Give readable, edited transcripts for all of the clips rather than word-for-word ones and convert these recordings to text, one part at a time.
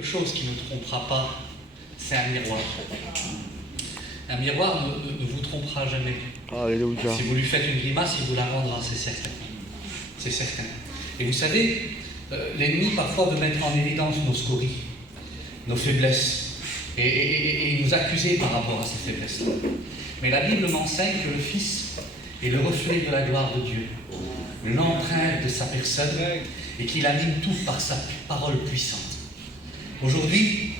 quelque chose qui ne trompera pas, c'est un miroir. Un miroir ne vous trompera jamais. Alléluia. Si vous lui faites une grimace, il vous la rendra, c'est certain. C'est certain. Et vous savez, l'ennemi parfois veut mettre en évidence nos scories, nos faiblesses, et nous accuser par rapport à ces faiblesses-là. Mais la Bible m'enseigne que le Fils est le reflet de la gloire de Dieu, l'empreinte de sa personne, et qu'il anime tout par sa parole puissante. Aujourd'hui,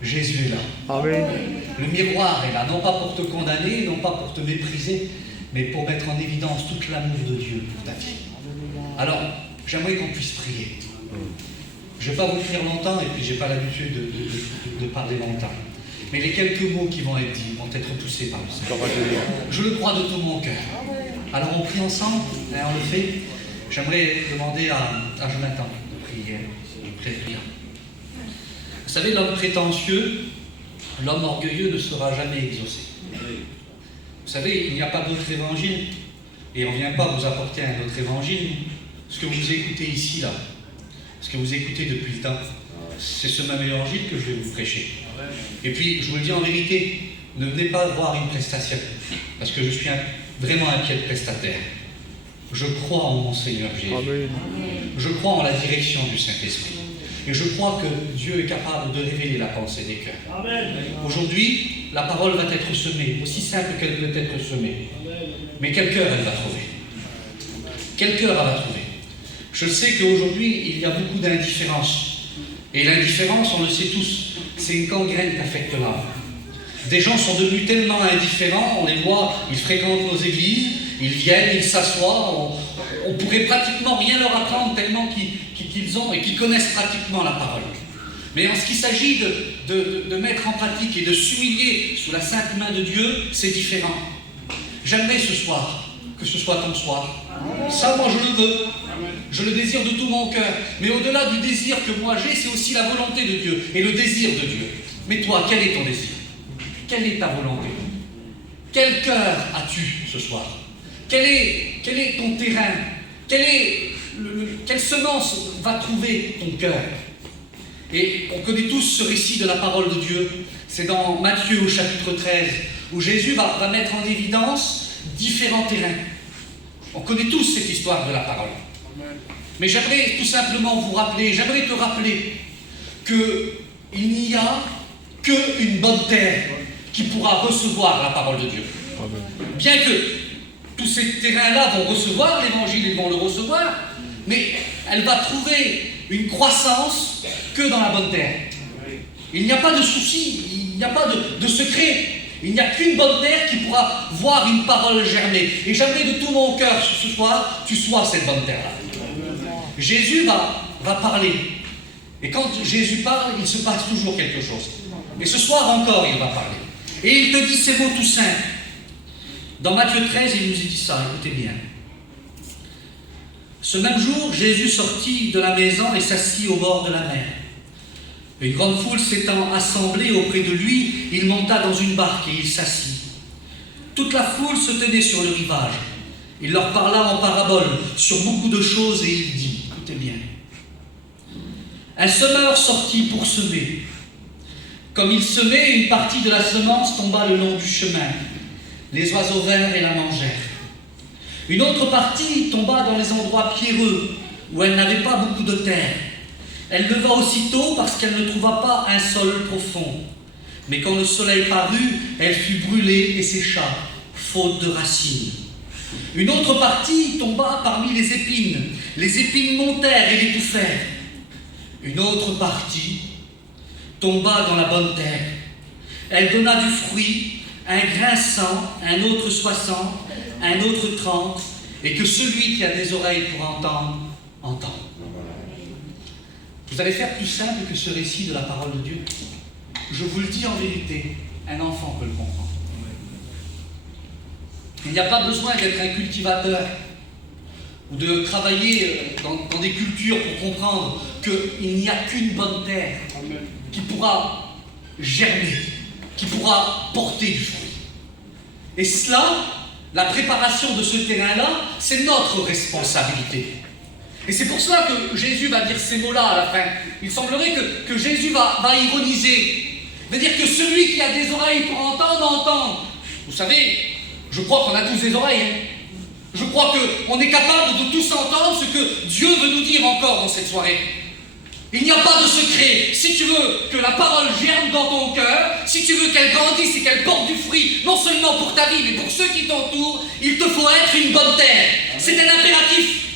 Jésus est là. Amen. Le miroir est là, non pas pour te condamner, non pas pour te mépriser, mais pour mettre en évidence toute l'amour de Dieu pour ta vie. Alors, j'aimerais qu'on puisse prier. Je ne vais pas vous écrire longtemps, et puis je n'ai pas l'habitude de parler longtemps. Mais les quelques mots qui vont être dits vont être poussés par le Seigneur. Je le crois de tout mon cœur. Alors on prie ensemble, et on le fait. J'aimerais demander à Jonathan de prier. Vous savez, l'homme prétentieux, l'homme orgueilleux ne sera jamais exaucé. Vous savez, il n'y a pas d'autre évangile, et on ne vient pas vous apporter un autre évangile. Ce que vous écoutez ici, là, ce que vous écoutez depuis le temps, c'est ce même évangile que je vais vous prêcher. Et puis, je vous le dis en vérité, ne venez pas voir une prestation, parce que je suis vraiment un pied de prestataire. Je crois en mon Seigneur Jésus. Amen. Je crois en la direction du Saint-Esprit. Et je crois que Dieu est capable de révéler la pensée des cœurs. Amen. Aujourd'hui, la parole va être semée, aussi simple qu'elle peut être semée. Mais quel cœur elle va trouver? Quel cœur elle va trouver? Je sais qu'aujourd'hui, il y a beaucoup d'indifférence. Et l'indifférence, on le sait tous, c'est une gangrène qu'affecte l'âme. Des gens sont devenus tellement indifférents, on les voit, ils fréquentent nos églises, ils viennent, ils s'assoient, on pourrait pratiquement rien leur apprendre tellement qu'ils ont et qu'ils connaissent pratiquement la parole. Mais en ce qu'il s'agit de mettre en pratique et de s'humilier sous la sainte main de Dieu, c'est différent. J'aimerais ce soir que ce soit ton soir. Ça, moi, je le veux. Je le désire de tout mon cœur. Mais au-delà du désir que moi j'ai, c'est aussi la volonté de Dieu et le désir de Dieu. Mais toi, quel est ton désir? Quelle est ta volonté? Quel cœur as-tu ce soir? Quel est ton terrain? Quelle semence va trouver ton cœur? Et on connaît tous ce récit de la parole de Dieu. C'est dans Matthieu au chapitre 13, où Jésus va mettre en évidence différents terrains. On connaît tous cette histoire de la parole. Mais j'aimerais tout simplement vous rappeler, j'aimerais te rappeler qu'il n'y a qu'une bonne terre qui pourra recevoir la parole de Dieu. Bien que tous ces terrains-là vont recevoir l'évangile, ils vont le recevoir, mais elle va trouver une croissance que dans la bonne terre. Il n'y a pas de souci, il n'y a pas de secret. Il n'y a qu'une bonne terre qui pourra voir une parole germer. Et j'aimerais de tout mon cœur ce soir, tu sois cette bonne terre-là. Jésus va parler. Et quand Jésus parle, il se passe toujours quelque chose. Et ce soir encore, il va parler. Et il te dit ces mots tout simples. Dans Matthieu 13, il nous dit ça, écoutez bien. Ce même jour, Jésus sortit de la maison et s'assit au bord de la mer. Une grande foule s'étant assemblée auprès de lui, il monta dans une barque et il s'assit. Toute la foule se tenait sur le rivage. Il leur parla en parabole sur beaucoup de choses et il dit, écoutez bien, un semeur sortit pour semer. Comme il semait, une partie de la semence tomba le long du chemin. Les oiseaux vinrent et la mangèrent. Une autre partie tomba dans les endroits pierreux, où elle n'avait pas beaucoup de terre. Elle leva aussitôt parce qu'elle ne trouva pas un sol profond. Mais quand le soleil parut, elle fut brûlée et sécha, faute de racines. Une autre partie tomba parmi les épines. Les épines montèrent et l'étouffèrent. Une autre partie tomba dans la bonne terre. Elle donna du fruit, un grain 100, un autre 60, un autre 30, et que celui qui a des oreilles pour entendre, entende. Vous allez faire plus simple que ce récit de la parole de Dieu. Je vous le dis en vérité, un enfant peut le comprendre. Il n'y a pas besoin d'être un cultivateur ou de travailler dans des cultures pour comprendre qu'il n'y a qu'une bonne terre qui pourra germer, qui pourra porter du fruit. Et cela, la préparation de ce terrain-là, c'est notre responsabilité. Et c'est pour cela que Jésus va dire ces mots-là à la fin. Il semblerait que Jésus va ironiser, va dire que celui qui a des oreilles pour entendre, entende. Vous savez, je crois qu'on a tous des oreilles. Hein. Je crois qu'on est capable de tous entendre ce que Dieu veut nous dire encore dans cette soirée. Il n'y a pas de secret. Si tu veux que la parole germe dans ton cœur, si tu veux qu'elle grandisse et qu'elle porte du fruit, non seulement pour ta vie, mais pour ceux qui t'entourent, il te faut être une bonne terre. C'est un impératif.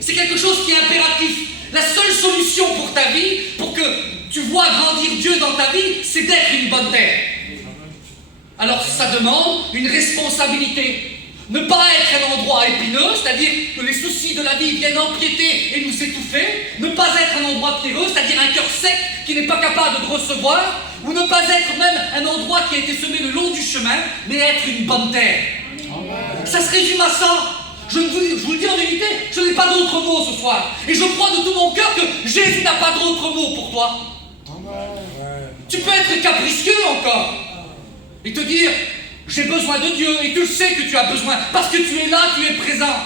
C'est quelque chose qui est impératif. La seule solution pour ta vie, pour que tu vois grandir Dieu dans ta vie, c'est d'être une bonne terre. Alors ça demande une responsabilité. Ne pas être un endroit épineux, c'est-à-dire que les soucis de la vie viennent empiéter et nous étouffer. Ne pas être un endroit pierreux, c'est-à-dire un cœur sec qui n'est pas capable de recevoir. Ou ne pas être même un endroit qui a été semé le long du chemin, mais être une bonne terre. Ça se résume à ça. Je vous le dis en vérité, je n'ai pas d'autres mots ce soir. Et je crois de tout mon cœur que Jésus n'a pas d'autres mots pour toi. Tu peux être capricieux encore et te dire, j'ai besoin de Dieu, et tu sais que tu as besoin, parce que tu es là, tu es présent.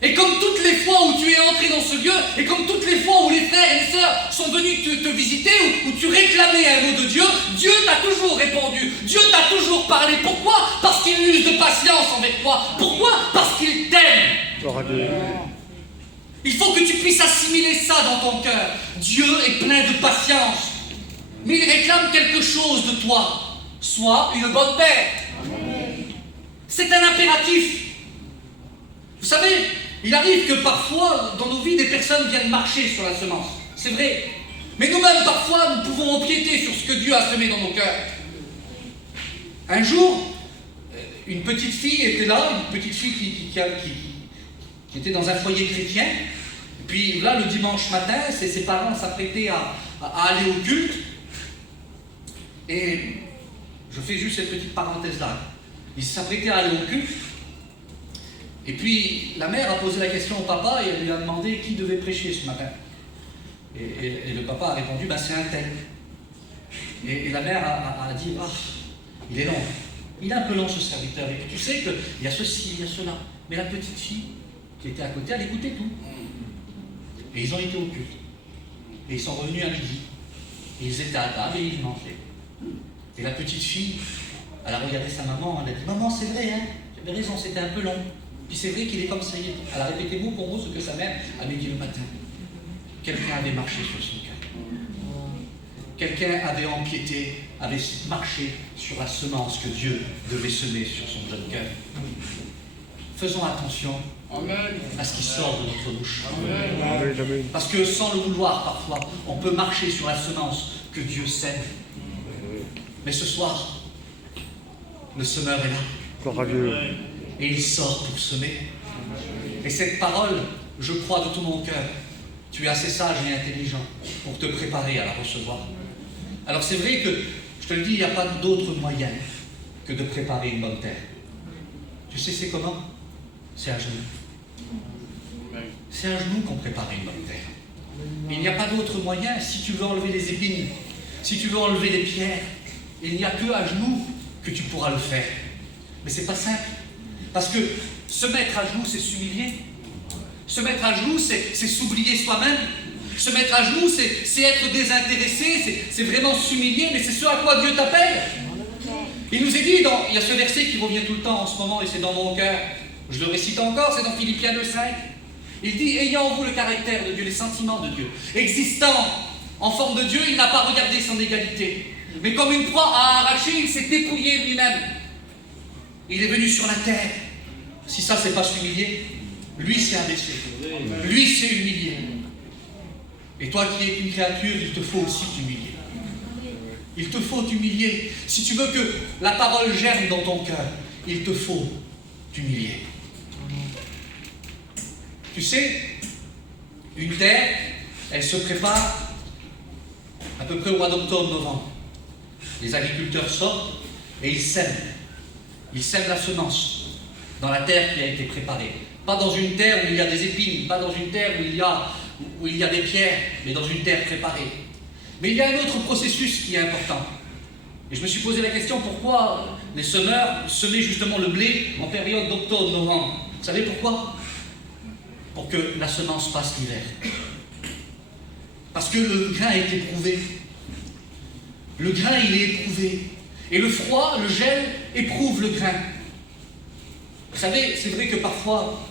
Et comme toutes les fois où tu es entré dans ce lieu, et comme toutes les fois où les frères et les sœurs sont venus te visiter, où tu réclamais un mot de Dieu, Dieu t'a toujours répondu, Dieu t'a toujours parlé. Pourquoi? Parce qu'il use de patience avec toi. Pourquoi? Parce qu'il t'aime. Il faut que tu puisses assimiler ça dans ton cœur. Dieu est plein de patience, mais il réclame quelque chose de toi. Sois une bonne terre. C'est un impératif. Vous savez, il arrive que parfois, dans nos vies, des personnes viennent marcher sur la semence. C'est vrai. Mais nous-mêmes, parfois, nous pouvons empiéter sur ce que Dieu a semé dans nos cœurs. Un jour, une petite fille était là, une petite fille qui était dans un foyer chrétien. Et puis là, le dimanche matin, ses parents s'apprêtaient à aller au culte. Et je fais juste cette petite parenthèse-là. Ils s'apprêtaient à aller au culte. Et puis, la mère a posé la question au papa et elle lui a demandé qui devait prêcher ce matin. Et le papa a répondu, c'est un tel. Et la mère a dit, il est long. Il est un peu long ce serviteur. Et tu sais qu'il y a ceci, il y a cela. Mais la petite fille qui était à côté, elle écoutait tout. Et ils ont été au culte. Et ils sont revenus à midi. Et ils étaient à table et ils mangeaient. Et la petite fille, elle a regardé sa maman, elle a dit, maman, c'est vrai, hein, tu avais raison, c'était un peu long. Puis c'est vrai qu'il est comme ça. Elle a répété mot pour mot ce que sa mère avait dit le matin. Quelqu'un avait marché sur son cœur. Quelqu'un avait empiété, avait marché sur la semence que Dieu devait semer sur son jeune cœur. Faisons attention à ce qui sort de notre bouche. Parce que sans le vouloir, parfois, on peut marcher sur la semence que Dieu sème. Mais ce soir, le semeur est là. Et il sort pour semer. Et cette parole, je crois de tout mon cœur, tu es assez sage et intelligent pour te préparer à la recevoir. Alors c'est vrai que, je te le dis, il n'y a pas d'autre moyen que de préparer une bonne terre. Tu sais c'est comment? C'est à genoux. C'est à genoux qu'on prépare une bonne terre. Il n'y a pas d'autre moyen. Si tu veux enlever les épines, si tu veux enlever les pierres, il n'y a que à genoux que tu pourras le faire. Mais c'est pas simple. Parce que se mettre à genoux, c'est s'humilier. Se mettre à genoux, c'est s'oublier soi-même. Se mettre à genoux, c'est être désintéressé, c'est vraiment s'humilier, mais c'est ce à quoi Dieu t'appelle. Il nous est dit, il y a ce verset qui revient tout le temps en ce moment, et c'est dans mon cœur. Je le récite encore, c'est dans Philippiens 2,5. Il dit, ayant en vous le caractère de Dieu, les sentiments de Dieu, existant en forme de Dieu, il n'a pas regardé son égalité. Mais comme une proie à arracher, il s'est dépouillé lui-même. Il est venu sur la terre. Si ça, c'est pas s'humilier, lui s'est abaissé. Lui s'est humilié. Et toi qui es une créature, il te faut aussi t'humilier. Il te faut t'humilier. Si tu veux que la parole germe dans ton cœur, il te faut t'humilier. Tu sais, une terre, elle se prépare à peu près au mois d'octobre-novembre. Les agriculteurs sortent et ils sèment. Ils sèment la semence dans la terre qui a été préparée. Pas dans une terre où il y a des épines, pas dans une terre où il y a des pierres, mais dans une terre préparée. Mais il y a un autre processus qui est important. Et je me suis posé la question, pourquoi les semeurs semaient justement le blé en période d'octobre-novembre? Vous savez pourquoi? Pour que la semence passe l'hiver. Parce que le grain est éprouvé. Le grain, il est éprouvé. Et le froid, le gel, éprouve le grain. Vous savez, c'est vrai que parfois,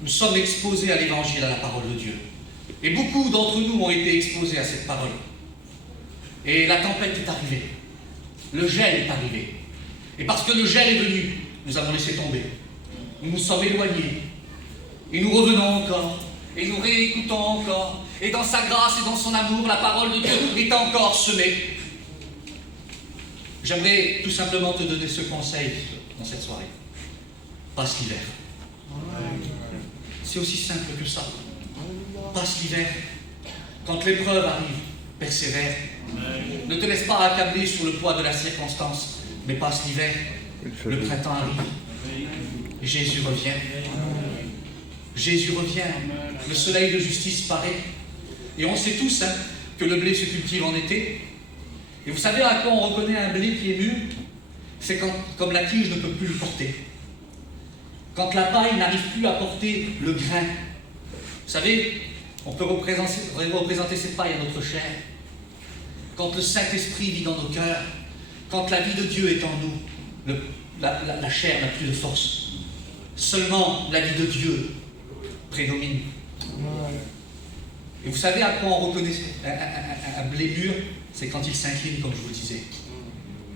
nous sommes exposés à l'évangile, à la parole de Dieu. Et beaucoup d'entre nous ont été exposés à cette parole. Et la tempête est arrivée. Le gel est arrivé. Et parce que le gel est venu, nous avons laissé tomber. Nous nous sommes éloignés. Et nous revenons encore. Et nous réécoutons encore. Et dans sa grâce et dans son amour, la parole de Dieu est encore semée. J'aimerais tout simplement te donner ce conseil dans cette soirée. Passe l'hiver. C'est aussi simple que ça. Passe l'hiver. Quand l'épreuve arrive, persévère. Ne te laisse pas accabler sur le poids de la circonstance, mais passe l'hiver. Le printemps arrive. Jésus revient. Jésus revient. Le soleil de justice paraît. Et on sait tous que le blé se cultive en été. Et vous savez à quoi on reconnaît un blé qui est mûr? C'est quand, comme la tige ne peut plus le porter. Quand la paille n'arrive plus à porter le grain. Vous savez, on peut représenter cette paille à notre chair. Quand le Saint-Esprit vit dans nos cœurs, quand la vie de Dieu est en nous, la chair n'a plus de force. Seulement la vie de Dieu prédomine. Et vous savez à quoi on reconnaît un blé mûr? C'est quand il s'incline, comme je vous le disais.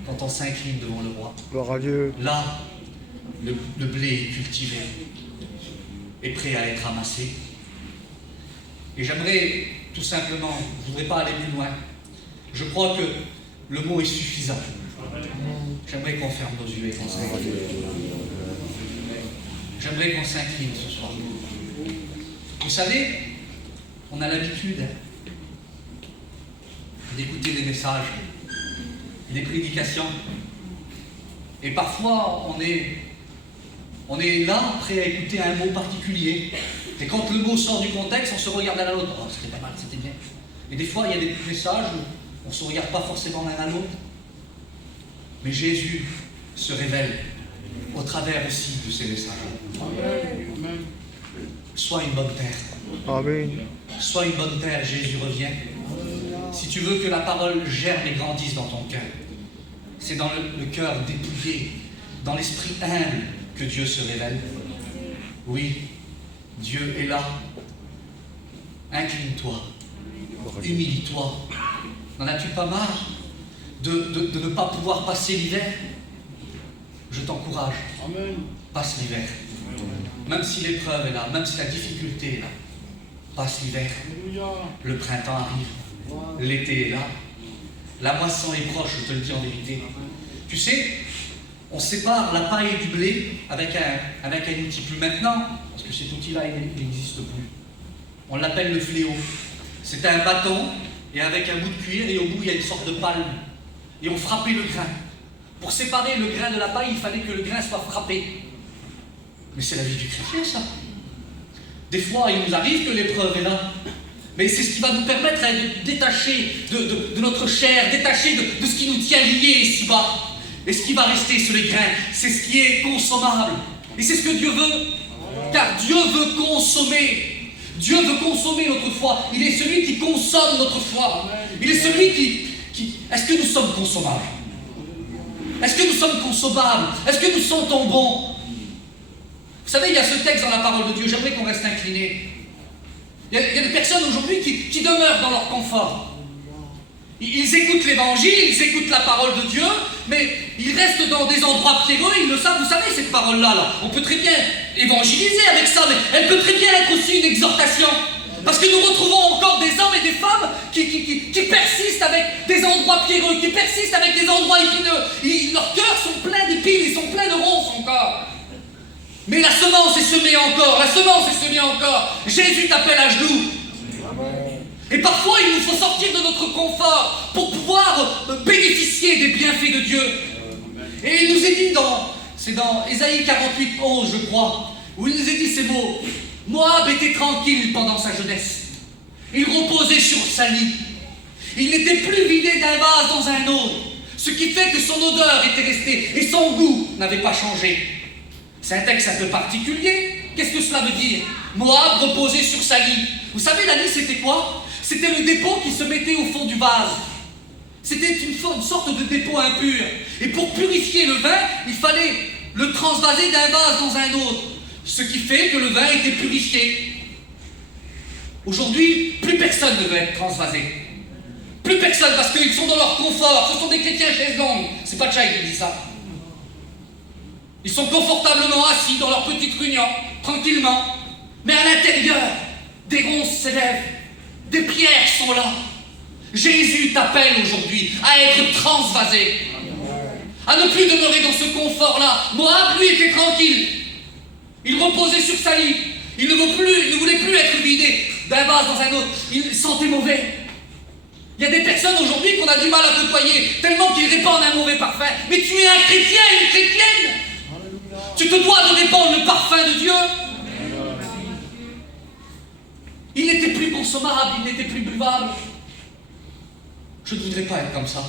Quand on s'incline devant le roi. Gloire à Dieu. Là, le blé est cultivé, est prêt à être ramassé. Et j'aimerais tout simplement, je ne voudrais pas aller plus loin. Je crois que le mot est suffisant. J'aimerais qu'on ferme nos yeux et qu'on s'incline. J'aimerais qu'on s'incline ce soir. Vous savez, on a l'habitude d'écouter des messages, des prédications. Et parfois, on est là, prêt à écouter un mot particulier. Et quand le mot sort du contexte, on se regarde à l'autre. Oh, c'était pas mal, c'était bien. Et des fois, il y a des messages où on ne se regarde pas forcément l'un à l'autre. Mais Jésus se révèle au travers aussi de ces messages. Amen. Sois une bonne terre. Amen. Sois une bonne terre, Jésus revient. Si tu veux que la parole germe et grandisse dans ton cœur, c'est dans le cœur dépouillé, dans l'esprit humble que Dieu se révèle. Oui, Dieu est là. Incline-toi, humilie-toi. N'en as-tu pas marre de ne pas pouvoir passer l'hiver? Je t'encourage. Passe l'hiver. Même si l'épreuve est là, même si la difficulté est là, passe l'hiver. Le printemps arrive. L'été est là. La moisson est proche, je te le dis en vérité. Tu sais, on sépare la paille du blé avec un outil. Plus maintenant, parce que cet outil-là, il n'existe plus. On l'appelle le fléau. C'est un bâton, et avec un bout de cuir, et au bout, il y a une sorte de palme. Et on frappait le grain. Pour séparer le grain de la paille, il fallait que le grain soit frappé. Mais c'est la vie du chrétien, ça. Des fois, il nous arrive que l'épreuve est là. Mais c'est ce qui va nous permettre de détacher de notre chair, détacher de ce qui nous tient liés ici-bas. Et ce qui va rester sur les grains, c'est ce qui est consommable. Et c'est ce que Dieu veut. Car Dieu veut consommer. Dieu veut consommer notre foi. Il est celui qui consomme notre foi. Il est celui qui... Est-ce que nous sommes consommables? Est-ce que nous sommes consommables? Est-ce que nous sentons bon? Vous savez, il y a ce texte dans la parole de Dieu. J'aimerais qu'on reste incliné. Il y a des personnes aujourd'hui qui demeurent dans leur confort. Ils écoutent l'évangile, ils écoutent la parole de Dieu, mais ils restent dans des endroits pierreux, ils le savent. Vous savez, cette parole-là, on peut très bien évangéliser avec ça, mais elle peut très bien être aussi une exhortation. Parce que nous retrouvons encore des hommes et des femmes qui persistent avec des endroits pierreux, qui persistent avec des endroits épineux. Leurs cœurs sont pleins d'épines, ils sont pleins de ronces encore. Mais la semence est semée encore, la semence est semée encore. Jésus t'appelle à genoux. Et parfois, il nous faut sortir de notre confort pour pouvoir bénéficier des bienfaits de Dieu. Et il nous est dit c'est dans Ésaïe 48, 11, je crois, où il nous est dit ces mots. Moab était tranquille pendant sa jeunesse. Il reposait sur sa lit. Il n'était plus vidé d'un vase dans un autre, ce qui fait que son odeur était restée et son goût n'avait pas changé. C'est un texte un peu particulier. Qu'est-ce que cela veut dire? Moab reposait sur sa lie. Vous savez, la lie, c'était quoi? C'était le dépôt qui se mettait au fond du vase. C'était une sorte de dépôt impur. Et pour purifier le vin, il fallait le transvaser d'un vase dans un autre. Ce qui fait que le vin était purifié. Aujourd'hui, plus personne ne veut être transvasé. Plus personne, parce qu'ils sont dans leur confort. Ce sont des chrétiens chaises longues. C'est pas Tchaï qui dit ça. Ils sont confortablement assis dans leur petite réunion, tranquillement. Mais à l'intérieur, des ronces s'élèvent. Des pierres sont là. Jésus t'appelle aujourd'hui à être transvasé. À ne plus demeurer dans ce confort-là. Moab, lui, était tranquille. Il reposait sur sa lit. Il ne voulait plus être vidé d'un vase dans un autre. Il sentait mauvais. Il y a des personnes aujourd'hui qu'on a du mal à côtoyer, tellement qu'ils répandent un mauvais parfum. Mais tu es un chrétien, une chrétienne. Tu te dois de répandre le parfum de Dieu. Il n'était plus consommable, il n'était plus buvable. Je ne voudrais pas être comme ça.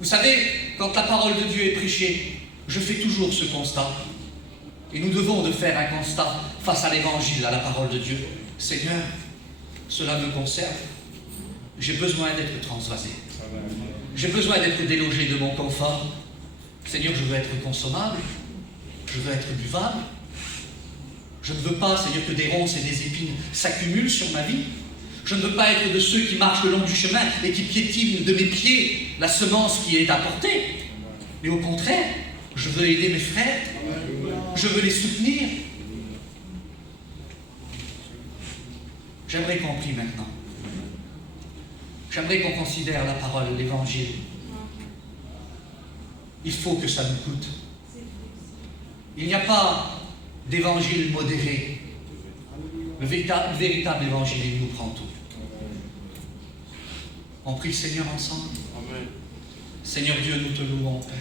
Vous savez, quand la parole de Dieu est prêchée, je fais toujours ce constat. Et nous devons de faire un constat face à l'évangile, à la parole de Dieu. Seigneur, cela me concerne. J'ai besoin d'être transvasé. J'ai besoin d'être délogé de mon confort. Seigneur, je veux être consommable. Je veux être buvable. Je ne veux pas, Seigneur, que des ronces et des épines s'accumulent sur ma vie. Je ne veux pas être de ceux qui marchent le long du chemin et qui piétinent de mes pieds la semence qui est apportée. Mais au contraire, je veux aider mes frères. Je veux les soutenir. J'aimerais qu'on prie maintenant. J'aimerais qu'on considère la parole, l'évangile. Il faut que ça nous coûte. Il n'y a pas d'évangile modéré. Le véritable évangile, il nous prend tout. On prie le Seigneur ensemble. Amen. Seigneur Dieu, nous te louons, Père.